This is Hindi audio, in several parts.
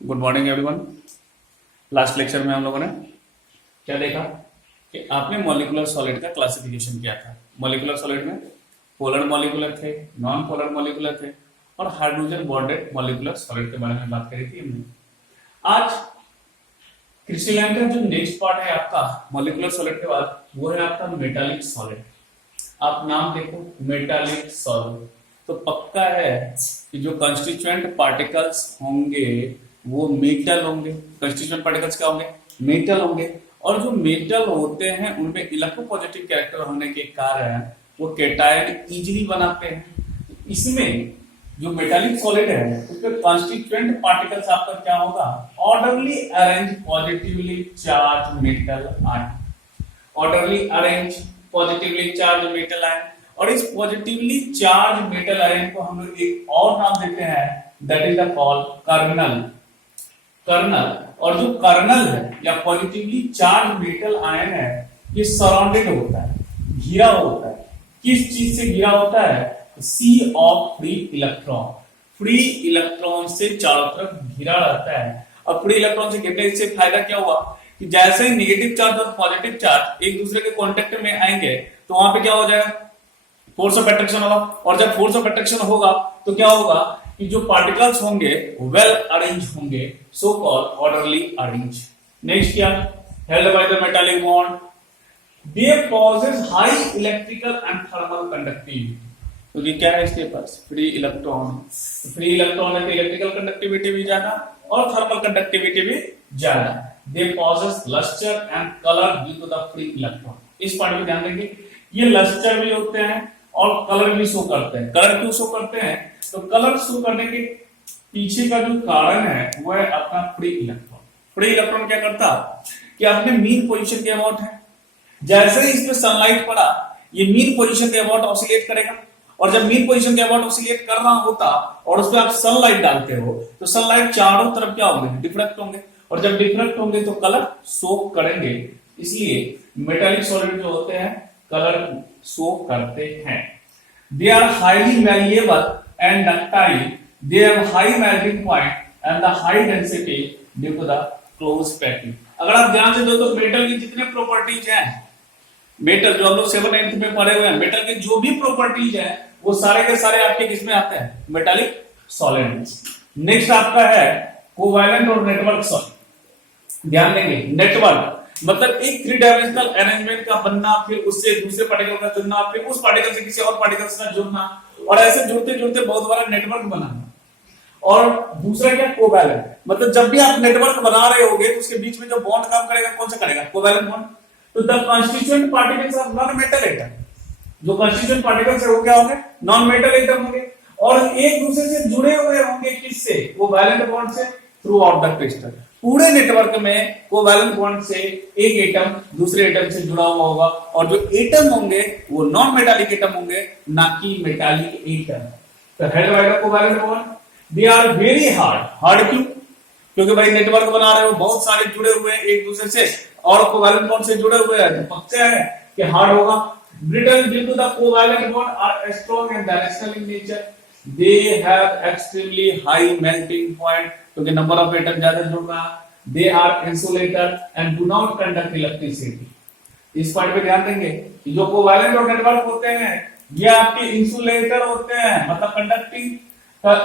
Good morning everyone. Last lecture में हम लोगों ने क्या देखा कि आपने मॉलिक्यूलर सॉलिड का क्लासिफिकेशन किया था। मॉलिक्यूलर सॉलिड में पोलर मॉलिक्यूलर थे, नॉन पोलर मॉलिक्यूलर थे और हाइड्रोजन बॉन्डेड मॉलिक्यूलर सॉलिड के बारे में बात करी थी हमने। आज क्रिस्टलाइन का जो नेक्स्ट पार्ट है आपका मॉलिक्यूलर सॉलिड के बाद, वो है आपका मेटालिक सॉलिड। आप नाम देखो, मेटालिक सॉलिड, तो पक्का है कि जो कंस्टिट्यूएंट पार्टिकल्स होंगे वो मेटल होंगे। कंस्टिट्यूएंट पार्टिकल्स क्या होंगे? मेटल होंगे। और जो मेटल होते हैं उनमें इलेक्ट्रोपॉजिटिव कैरेक्टर होने के कारण वो कैटायन इजीली बनाते हैं। इसमें जो मेटालिक सॉलिड है उसके कंस्टिट्यूएंट पार्टिकल्स आपका क्या होगा? Orderly arrange positively charge metal ion. Orderly arrange positively charge metal ion. और इस पॉजिटिवली चार्ज मेटल आयन को हम लोग एक और नाम देते हैं, that is the called kernel. Kernel. और जो कर्नल है या पॉजिटिवली चार्ज मेटल आयन है, ये सराउंडेड होता है, घिरा होता है। किस चीज से घिरा होता है? Sea of free electron. Free electron से चारों तरफ घिरा रहता है। और फ्री इलेक्ट्रॉन से घिरने से फायदा क्या हुआ कि जैसे ही नेगेटिव चार्ज और पॉजिटिव चार्ज एक दूसरे के कांटेक्ट में आएंगे तो वहां पे क्या हो जाएगा? फोर्स ऑफ अट्रैक्शन होगा। और जब फोर्स ऑफ अट्रैक्शन होगा तो क्या होगा कि जो पार्टिकल्स होंगे वेल अरेंज होंगे, so called orderly arrange. Next क्या? Held by the metallic bond, they possess high electrical and thermal conductivity. तो ये क्या है इसके पास? Free electron. फ्री इलेक्ट्रॉन है तो इलेक्ट्रिकल कंडक्टिविटी भी ज्यादा और थर्मल कंडक्टिविटी भी ज्यादा। They possess lustre and colour due to the free electron. इस पार्ट में ध्यान देंगे, ये लस्टर भी होते हैं और कलर भी शो करते हैं। कलर क्यों शो करते हैं? तो कलर शो करने के पीछे का जो कारण है वो है अपना फ्री इलेक्ट्रॉन। फ्री इलेक्ट्रॉन क्या करता कि अपने मीन पोजीशन के अबाउट है, जैसे ही इसमें सनलाइट पड़ा ये मीन पोजीशन के अबाउट ऑसिलेट करेगा। और जब मीन पोजीशन के अबाउट ऑसिलेट कर रहा होता और उस पर आप सनलाइट डालते हो तो सनलाइट चारों तरफ क्या होंगे? डिफ्रेक्ट होंगे। और जब डिफ्रेक्ट होंगे तो कलर शो करेंगे। इसलिए मेटालिक सॉलिड जो होते हैं कलर शो करते हैं। They are highly malleable and ductile. They have high melting point and the high density due to the close packing. अगर आप ध्यान से दो तो मेटल की जितने प्रॉपर्टीज हैं, मेटल जो हम लोग 7th में पढ़े हुए हैं, मेटल के जो भी प्रॉपर्टीज हैं वो सारे के सारे आपके किसमें आते हैं? Metallic solid. नेक्स्ट आपका है कोवैलेंट और नेटवर्क सॉलिड। ध्यान देंगे, नेटवर्क मतलब एक 3 डायमेंशनल अरेंजमेंट का बनना, फिर उससे दूसरे पार्टिकल का जुड़ना, फिर उस पार्टिकल से किसी और पार्टिकल का जुड़ना, और ऐसे जुड़ते जुड़ते बहुत बड़ा नेटवर्क बनाना। और दूसरा क्या? कोवैलेंट, मतलब जब भी आप नेटवर्क बना रहे होगे तो उसके बीच में जो बॉन्ड काम करेगा कौन सा करेगा? Covalent bond. तो the constituent particles of non metal atom, जो कंस्टिट्यूएंट पार्टिकल्स है वो क्या होंगे? नॉन मेटल एटम होंगे और एक दूसरे से जुड़े हुए होंगे। किससे? कोवैलेंट बॉन्ड से थ्रू आउट द क्रिस्टल। पूरे नेटवर्क में कोवैलेंट बॉन्ड से एक एटम दूसरे एटम से जुड़ा हुआ होगा और जो एटम होंगे वो नॉन मेटालिक एटम होंगे, ना कि मेटालिक एटम। तो held by the covalent bond, they are very hard. Hard क्यों? क्योंकि भाई नेटवर्क बना रहे हो, बहुत सारे जुड़े हुए हैं एक दूसरे से और कोवैलेंट बॉन्ड से जुड़े हुए हैं, तो पक्का है कि हार्ड होगा। Brittle due to the covalent bond are strong and directional in nature. They have extremely high melting point, क्योंकि नंबर ऑफ एटम ज्यादा जुड़ रहा। They are insulator and do not conduct electricity. इस पॉइंट पे ध्यान देंगे कि जो कोवैलेंट और नेटवर्क होते हैं ये आपके इंसुलेटर होते हैं, मतलब कंडक्टिंग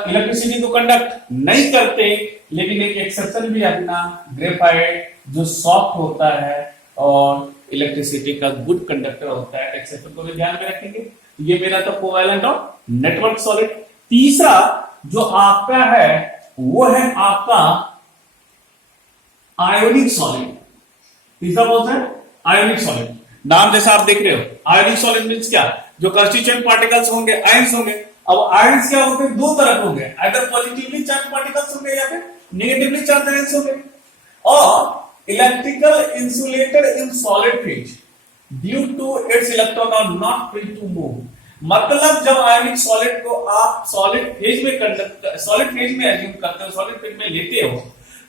इलेक्ट्रिसिटी को कंडक्ट नहीं करते। लेकिन एक एक्सेप्शन भी है अपना, ग्रेफाइट, जो सॉफ्ट होता है और इलेक्ट्रिसिटी का गुड कंडक्टर होता है। एक्सेप्शन को भी ध्यान में रखेंगे। ये मेरा तो कोवैलेंट और नेटवर्क सॉलिड। तीसरा जो आपका है वो है आपका आयोनिक सॉलिड। तीसरा कौन सा है? Ionic solid. नाम जैसा आप देख रहे हो, आयोनिक सॉलिड मींस क्या? जो कंस्टिट्यूएंट पार्टिकल्स होंगे आयंस होंगे। अब आयंस क्या होते हैं? दो तरह के होंगे, आइदर पॉजिटिवली चार्ज पार्टिकल्स होंगे या फिर नेगेटिवली चार्ज आयंस होंगे। और electrical insulated in solid phase due to its electron are not free to move. मतलब जब आयोनिक सॉलिड को आप सॉलिड फेज में एज्यूम करते हो, सॉलिड फेज में लेते हो,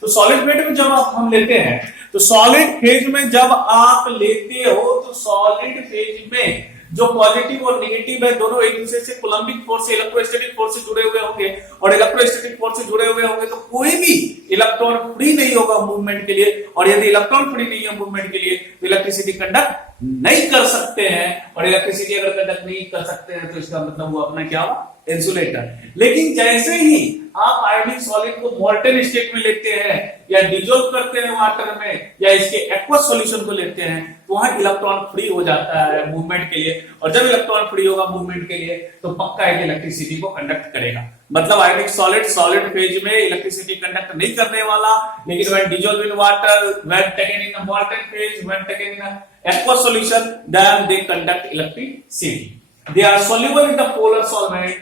तो सॉलिड फेज में जब हम लेते हैं तो सॉलिड फेज में जब आप लेते हो तो सॉलिड फेज में जो पॉजिटिव और नेगेटिव है दोनों एक दूसरे से कूलम्बिक फोर्स से, इलेक्ट्रोस्टैटिक फोर्स से जुड़े हुए होंगे। और इलेक्ट्रोस्टैटिक फोर्स से जुड़े हुए होंगे तो कोई भी इलेक्ट्रॉन फ्री नहीं होगा मूवमेंट के लिए, और यदि इलेक्ट्रॉन फ्री नहीं है मूवमेंट के लिए, तो इलेक्ट्रिसिटी कंडक्ट नहीं कर सकते हैं। और इलेक्ट्रिसिटी अगर कंडक्ट नहीं कर सकते हैं तो इसका मतलब वो अपना क्या हुआ, इंसुलेटर। लेकिन जैसे ही आप आयोनिक सॉलिड को मोल्टेन स्टेट में लेते हैं या डिजोल्व करते हैं वाटर में, या इसके एक्वस सॉल्यूशन को लेते हैं, तो वहां इलेक्ट्रॉन फ्री हो जाता है मूवमेंट के लिए। और जब इलेक्ट्रॉन फ्री होगा मूवमेंट के लिए, तो पक्का है कि इलेक्ट्रिसिटी को कंडक्ट करेगा। मतलब आयोनिक सॉलिड फेज में इलेक्ट्रिसिटी कंडक्ट नहीं करने वाला, लेकिन when dissolve in water, when taken in a molten phase, when taken in a aqueous solution, then they conduct electricity. They are soluble in the polar solvent,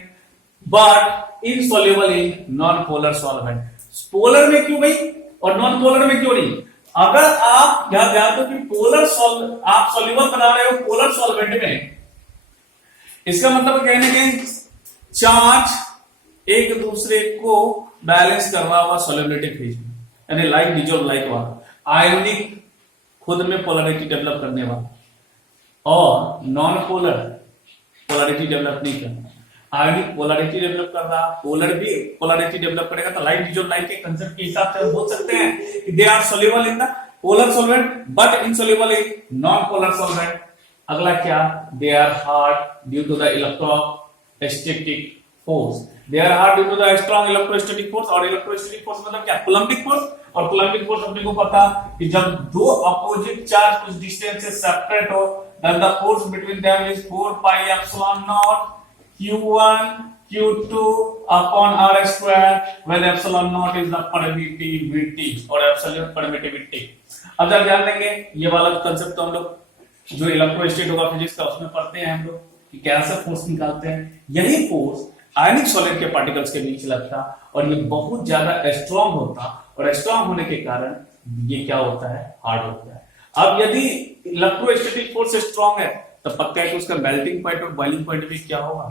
but insoluble in non-polar solvent. Polar में क्यों भाई और नॉन पोलर में क्यों नहीं? अगर आप ध्यान दो कि आप सोल्यूबल बना रहे हो पोलर सॉल्वेंट में, इसका मतलब कहने के चार्ज एक दूसरे को बैलेंस कर रहा हुआ सोल्युबिलिटी फेज में, यानी like dissolve like water. Ionic खुद में पोलरिटी डेवलप करने वाला और नॉन पोलर पोलरिटी डेवलप नहीं करना। आयोनिक पोलरिटी डेवलप कर रहा, पोलर भी पोलरिटी डेवलप करेगा। तो लाइक डिजोल्व लाइक के कंसेप्ट के हिसाब से बोल सकते हैं कि they are soluble in the polar solvent but insoluble in non polar solvent. अगला क्या, they are hard due to the electrostatic force. They are hard due to the strong electrostatic force. और इलेक्ट्रोस्टैटिक फोर्स मतलब क्या, कूलम्बिक फोर्स। और कूलम्बिक फोर्स अपने को पता कि जब दो अपोजिट चार्ज कुछ डिस्टेंस से सेपरेट हो, then the force between them is 4 pi epsilon naught q1 q2 upon r square, when epsilon naught is the permittivity और absolute permittivity। अब जब ध्यान देंगे ये वाला कंसेप्ट तो हम लोग जो इलेक्ट्रोस्टैटिक होगा फिजिक्स का उसमें पढ़ते हैं हम लोग कि कैसे फोर्स निकालते हैं। यही फोर्स आयनिक सॉलिड के पार्टिकल्स के बीच लगता और ये बहुत ज्यादा स्ट्रॉन्ग होता, और स्ट्रॉन्ग होने के कारण ये क्या होता है, हार्ड होता है। अब यदि इलेक्ट्रोस्टैटिक फोर्स स्ट्रॉन्ग है तो पक्का है कि उसका मेल्टिंग पॉइंट और बॉइलिंग पॉइंट भी क्या होगा,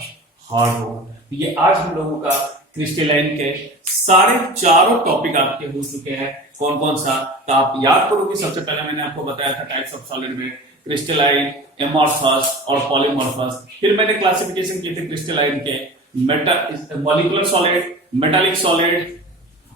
हार्ड होगा। ये आज हम लोगों का क्रिस्टलाइन के सारे चारों टॉपिक आपके हो चुके हैं। कौन कौन सा, तो आप याद करो कि सबसे पहले मैंने आपको बताया था टाइप्स ऑफ सॉलिड में क्रिस्टलाइन, एमॉर्फस और पॉलीमॉर्फस। फिर मैंने क्लासिफिकेशन की थी क्रिस्टलाइन के मॉलिक्यूलर सॉलिड, मेटालिक सॉलिड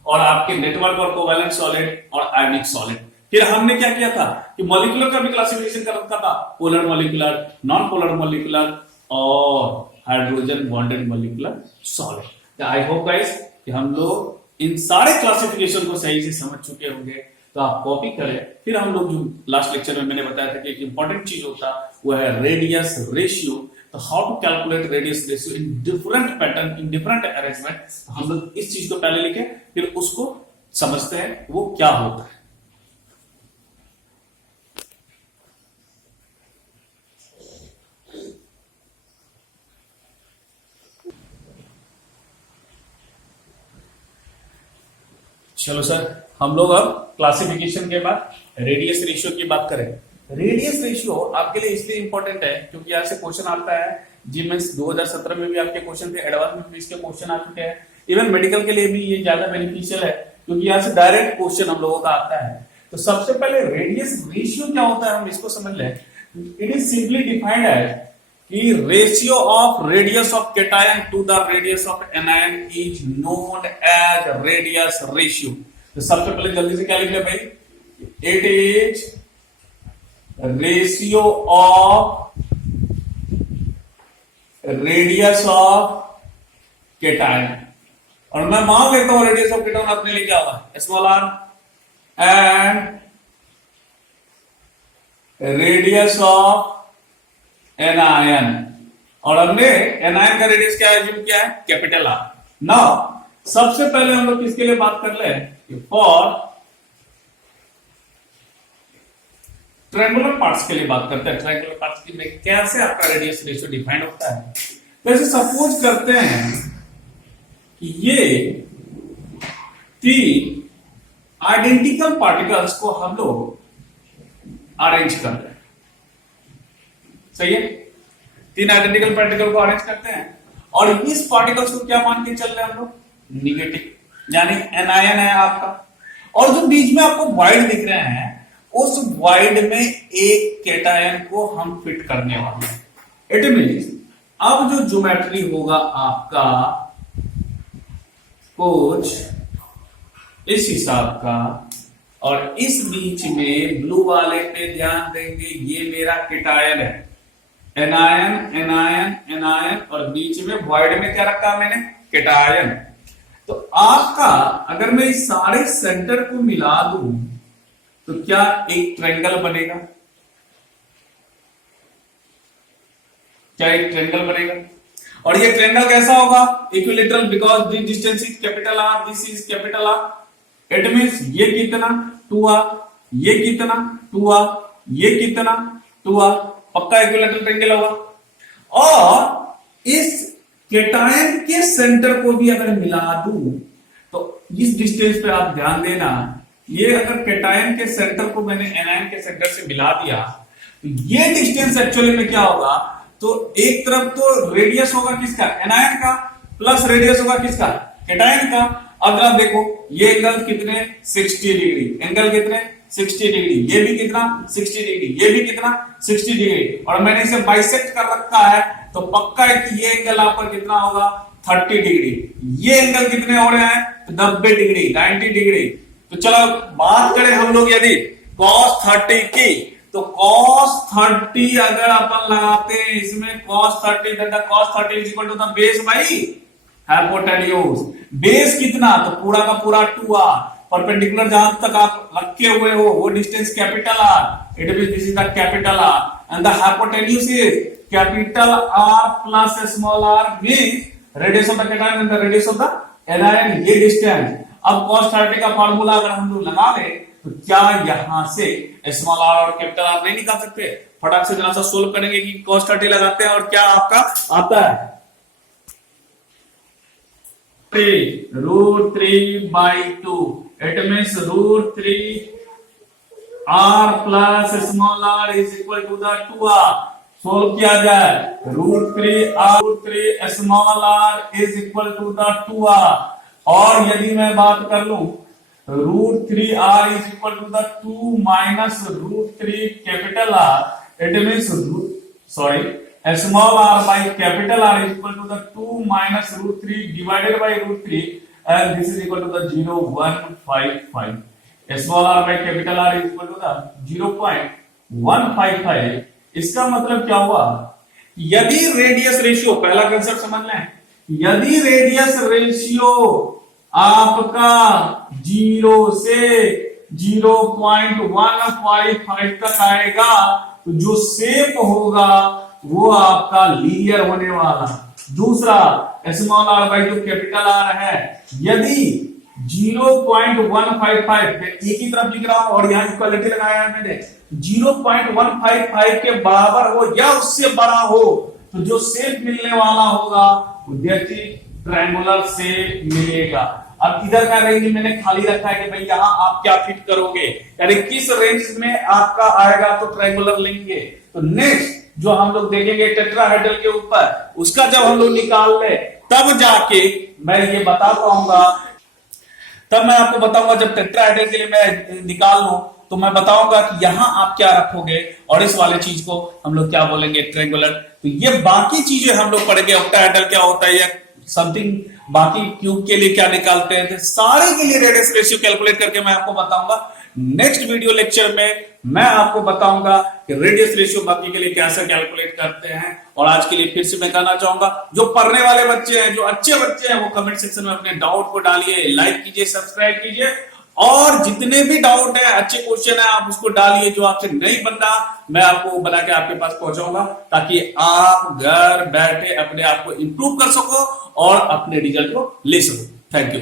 और आपके नेटवर्क और कोवैलेंट सॉलिड और आयनिक सॉलिड। फिर हमने क्या किया था कि मॉलिक्यूलर का भी क्लासिफिकेशन कर रखा था, polar molecular, non polar molecular और hydrogen bonded molecular solid. I hope guys कि हम लोग इन सारे क्लासिफिकेशन को सही से समझ चुके होंगे। तो आप कॉपी करें। फिर हम लोग जो लास्ट लेक्चर में मैंने बताया था कि एक इंपॉर्टेंट चीज होता वो है रेडियस रेशियो। तो how to calculate radius ratio in different pattern, in different arrangement. हम लोग इस चीज को पहले लिखे फिर उसको समझते हैं वो क्या होता है। चलो सर, हम लोग अब क्लासिफिकेशन के बाद रेडियस रेशियो की बात करें। रेडियस रेशियो आपके लिए इसलिए इंपॉर्टेंट है क्योंकि यहाँ से क्वेश्चन आता है। जीमेंस 2017 में भी आपके क्वेश्चन थे, एडवांस में भी इसके क्वेश्चन आ चुके हैं। इवन मेडिकल के लिए भी ये ज्यादा बेनिफिशियल है क्योंकि यहाँ से डायरेक्ट क्वेश्चन हम लोगों का आता है। तो सबसे पहले रेडियस रेशियो क्या होता है हम इसको समझ लें। It is simply defined as कि ratio of radius of cation to the radius of anion is known as radius ratio. तो सबसे पहले जल्दी से क्या लिख ले भाई, it is ratio of radius of cation. और मैं मान लेता हूं रेडियस ऑफ कैटायन अपने लिए क्या होगा, small r, and radius of anion. और हमने एनायन का रेडियस क्या है, क्या है, कैपिटल आर। नाउ सबसे पहले हम लोग किसके लिए बात कर ले, फॉर ट्रायंगुलर पार्ट्स के लिए बात करते हैं। ट्रायंगुलर पार्ट्स की में कैसे आपका रेडियस रेशियो डिफाइंड होता है। वैसे सपोज करते हैं कि ये तीन आइडेंटिकल पार्टिकल्स को हम लोग अरेंज कर रहे हैं। सही है, तीन आइडेंटिकल पार्टिकल को अरेंज करते हैं और इस पार्टिकल्स को क्या मान के चल रहे हैं हम लोग, निगेटिव, यानी एनायन है आपका। और जो बीच में आपको वाइड दिख रहे हैं उस वाइड में एक कैटायन को हम फिट करने वाले हैं। इट मींस अब जो ज्योमेट्री होगा आपका कुछ इस हिसाब का और इस बीच में ब्लू वाले पे ध्यान देंगे, ये मेरा केटायन है, एनायन एनायन एनायन, और बीच में वॉइड में क्या रखा मैंने, केटायन। तो आपका अगर मैं इस सारे सेंटर को मिला दूं तो क्या एक ट्रायंगल बनेगा, क्या एक ट्रायंगल बनेगा। और ये ट्रायंगल कैसा होगा, equilateral, because this distance is capital R, this is capital R. It means ये कितना 2r, ये कितना 2r, ये कितना 2r, पक्का इक्विलेटरल ट्रायंगल होगा। और इस केटायन के सेंटर को भी अगर मिला दूं तो इस डिस्टेंस पे आप ध्यान देना, ये अगर केटायन के सेंटर को मैंने एनायन के सेंटर से मिला दिया तो ये डिस्टेंस एक्चुअली में क्या होगा, तो एक तरफ तो रेडियस होगा किसका, एनायन का, प्लस रेडियस होगा किसका, केटायन का। अब आप देखो ये एंगल कितने 60 डिग्री, एंगल कितने 60 डिग्री, ये भी कितना 60 डिग्री, ये भी कितना 60 डिग्री, और मैंने इसे बाइसेक्ट कर रखा है तो पक्का है कि ये एंगल आपका कितना होगा 30 डिग्री। ये एंगल कितने हो रहे हैं 90 डिग्री, 90 डिग्री। तो चलो बात करें हम लोग यदि cos 30 की, तो cos 30 अगर अपन लगाते हैं इसमें cos 30, cos 30 is equal to the base by hypotenuse. Base कितना, तो पूरा का पूरा 2r, परपेंडिकुलर जहां तक आप रखे हुए हो वो distance capital R, it means this is the capital R and the hypotenuse is capital R plus small r, means radius of the cation and the radius of the anion, ये डिस्टेंस। अब cos 30 का फार्मूला अगर हम लोग लगा लें तो क्या यहां से स्मॉल r और कैपिटल R नहीं निकाल सकते। फटाक से जरा सा सोल्व करेंगे कि cos 30 लगाते हैं और क्या आपका आता है, √3/2, it means √3r plus small r is equal to the 2r। Solve किया जाए, √3 small r is equal to the 2r। और यदि मैं बात कर लूं √3r is equal to the 2 minus √3 capital R, it means small r by capital R is equal to the 2 minus √3 divided by √3 and this is equal to the 0.155. Small r by capital R is equal to the 0.155. इसका मतलब क्या हुआ, यदि रेडियस रेशियो, पहला कंसेप्ट समझ लें, यदि रेडियस रेशियो आपका 0 से 0.155 तक आएगा तो जो शेप होगा वो आपका लीनियर होने वाला। दूसरा स्मॉल r बाई जो कैपिटल R है, यदि 0.155 एक ही तरफ लिख रहा हूं और यहां इक्वालिटी लगाया है मैंने, 0.155 के बराबर हो या उससे बड़ा हो तो जो शेप मिलने वाला होगा वो देखिए ट्रायंगुलर शेप मिलेगा। अब इधर का रेंज मैंने खाली रखा है कि भाई यहां आप क्या फिट करोगे, यानी किस रेंज में आपका आएगा तो ट्रायंगुलर लेंगे। तो नेक्स्ट जो हम लोग देखेंगे टेट्राहेड्रल के ऊपर, उसका जब हम लोग निकाल ले तब जाके मैं ये बता पाऊंगा, तब मैं आपको बताऊंगा जब टेट्राहेड्रल के लिए मैं निकाल लूं तो मैं बताऊंगा कि यहां आप क्या रखोगे और इस वाले चीज को हम लोग क्या बोलेंगे ट्रायंगुलर। तो ये बाकी चीजें हम लोग पढ़ेंगे, ऑक्टाहेड्रल क्या होता है या समथिंग, बाकी क्यूब के लिए क्या निकालते हैं, तो सारे के लिए रेडियस रेशियो कैलकुलेट करके मैं आपको बताऊंगा। नेक्स्ट वीडियो लेक्चर में मैं आपको बताऊंगा कि रेडियस रेशियो बाकी के लिए कैसे कैलकुलेट करते हैं। और आज के लिए फिर से मैं कहना चाहूंगा, जो पढ़ने वाले बच्चे हैं, जो अच्छे बच्चे हैं, वो कमेंट सेक्शन में अपने डाउट को डालिए, लाइक कीजिए, सब्सक्राइब कीजिए, और जितने भी डाउट है, अच्छे क्वेश्चन है, आप उसको डालिए। जो आपसे नहीं बनना मैं आपको बना के आपके पास पहुंचाऊंगा, ताकि आप घर बैठे अपने आप को इंप्रूव कर सको और अपने रिजल्ट को ले सको। Thank you.